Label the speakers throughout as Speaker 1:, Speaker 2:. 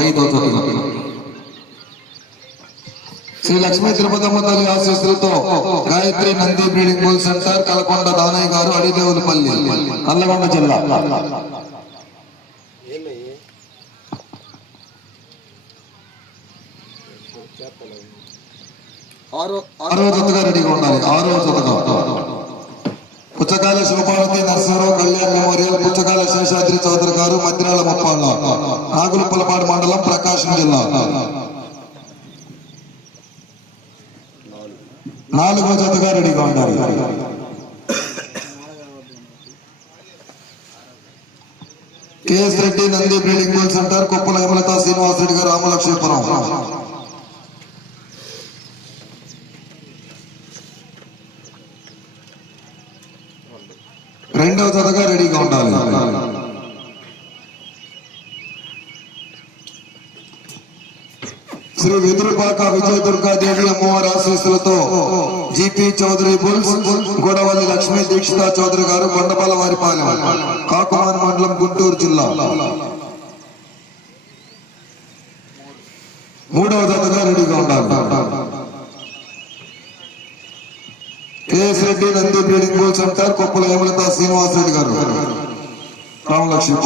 Speaker 1: ఐదో జతగా శ్రీ లక్ష్మీ తిరుపతమ్మ తల్లి ఆశీస్సులతో Gayatri Nandi breeding bull centre Kalakonda Danaiah garu Adidevulapalli Nalgonda జిల్లా
Speaker 2: ఆరో
Speaker 1: ఆరో జతగా రెడీగా ఉండాలి ఆరో జతగా పుచ్చకాయల శివపార్వతి నరసింహరావు కళ్యాణ్ మెమోరియల్ పుచ్చకాయల శేషాద్రి చౌదరి గారు మద్రాల ముప్పాళ్ళ నాగులపల్లపాడు మండలం ప్రకాశం జిల్లా నాలుగో జతగా రెడీగా ఉండాలి. KS Reddy Nandi breeding bull centre Kuppala Hemalatha Srinivas Reddy గారు రామలక్ష్మీపురం. రెండవ జతగా రెడీగా ఉండాలి. శ్రీ వెదురుపాక విజయ దుర్గాదేవి అమ్మవారి ఆశీస్సులతో జిపి చౌదరి బుల్స్ గోడవల్లి లక్ష్మీ దీక్షిత చౌదరి గారు కొండపాల వారిపాలెం కాకుమాన్ మండలం గుంటూరు జిల్లా. మూడవ జతగా రెడీగా ఉండాలి. KS Reddy Nandi breeding bull అంటారు కొప్పుల హేమలత శ్రీనివాసరెడ్డి గారు. రామలక్ష్మీ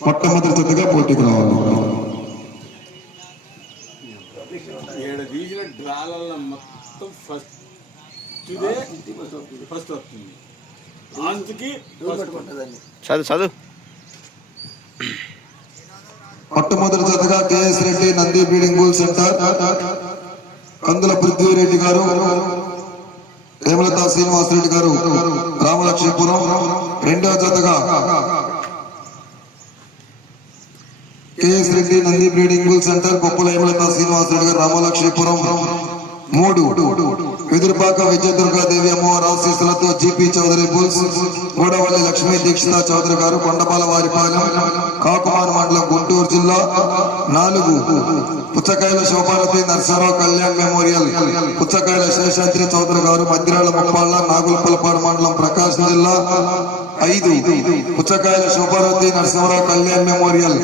Speaker 1: మొట్టమొదటి జతగా పోటీకి రావాలి
Speaker 2: ఏడు తీసిన డ్రాలలో మొత్తం ఫస్ట్ ఫస్ట్ వస్తుంది. లాస్ట్కి
Speaker 3: చదువు చదువు.
Speaker 1: మొట్టమొదటి జతగా KS Reddy Nandi breeding bull centre. Kandula Prithvireddy గారు హేమలత శ్రీనివాసరెడ్డి గారు రామలక్ష్మీపురం రెండవ జతగా. KS Reddy Nandi breeding centre Koppula Hemalatha Srinivasareddy గారు రామలక్ష్మీపురం. మూడు. ఎదురుపాక విజయదుర్గాదేవి అమ్మవారి ఆశీస్సులతో జీపీ చౌదరి బుల్స్ గోడవల్లి లక్ష్మీ దీక్షిత చౌదరి గారు కొండపాల వారిపాలెం కాకుమాన్ మండలం గుంటూరు జిల్లా నాలుగు పుచ్చకాయల శోభారతి నర్సరావు కళ్యాణ్ మెమోరియల్ పుచ్చకాయల శేషాద్రి చౌదరి గారు మద్రాల ముప్పాళ్ళ నాగులపల్లపాడు మండలం ప్రకాశం జిల్లా ఐదు. పుచ్చకాయల శోభారతి నరసింహరావు కళ్యాణ్ మెమోరియల్.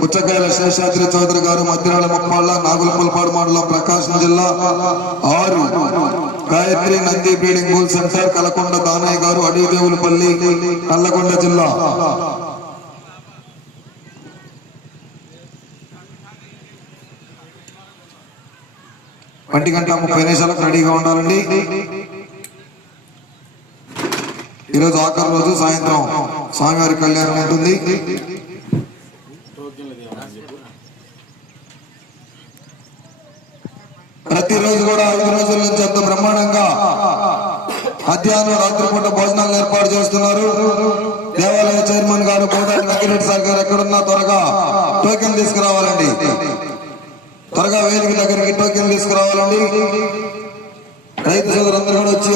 Speaker 1: పుచ్చకాయల శేషాద్రి చౌదరి గారు మద్రాల ముప్పాళ్ళ నాగులపల్లపాడు మండలం ప్రకాశం జిల్లా ఆరు. Gayatri Nandi breeding bull centre Kalakonda Danaiah garu Adavidevulapalli Nalgonda జిల్లా. ఒంటి గంట ముప్పై నిమిషాలకు రెడీగా ఉండాలండి. ఈరోజు ఆఖరి రోజు సాయంత్రం స్వామివారి కళ్యాణం ఉంటుంది. ప్రతిరోజు కూడా ఐదు రోజుల నుంచి అంత బ్రహ్మాండంగా మధ్యాహ్నం రాత్రిపూట భోజనాలు ఏర్పాటు చేస్తున్నారు. దేవాలయ చైర్మన్ గారు కోదాటి వెంకటరెడ్డి సార్ గారు ఎక్కడున్నా త్వరగా టోకెన్ తీసుకురావాలండి. త్వరగా వేదిక దగ్గరికి టోకెన్ తీసుకురావాలండి. రైతు సోదరులందరూ కూడా వచ్చి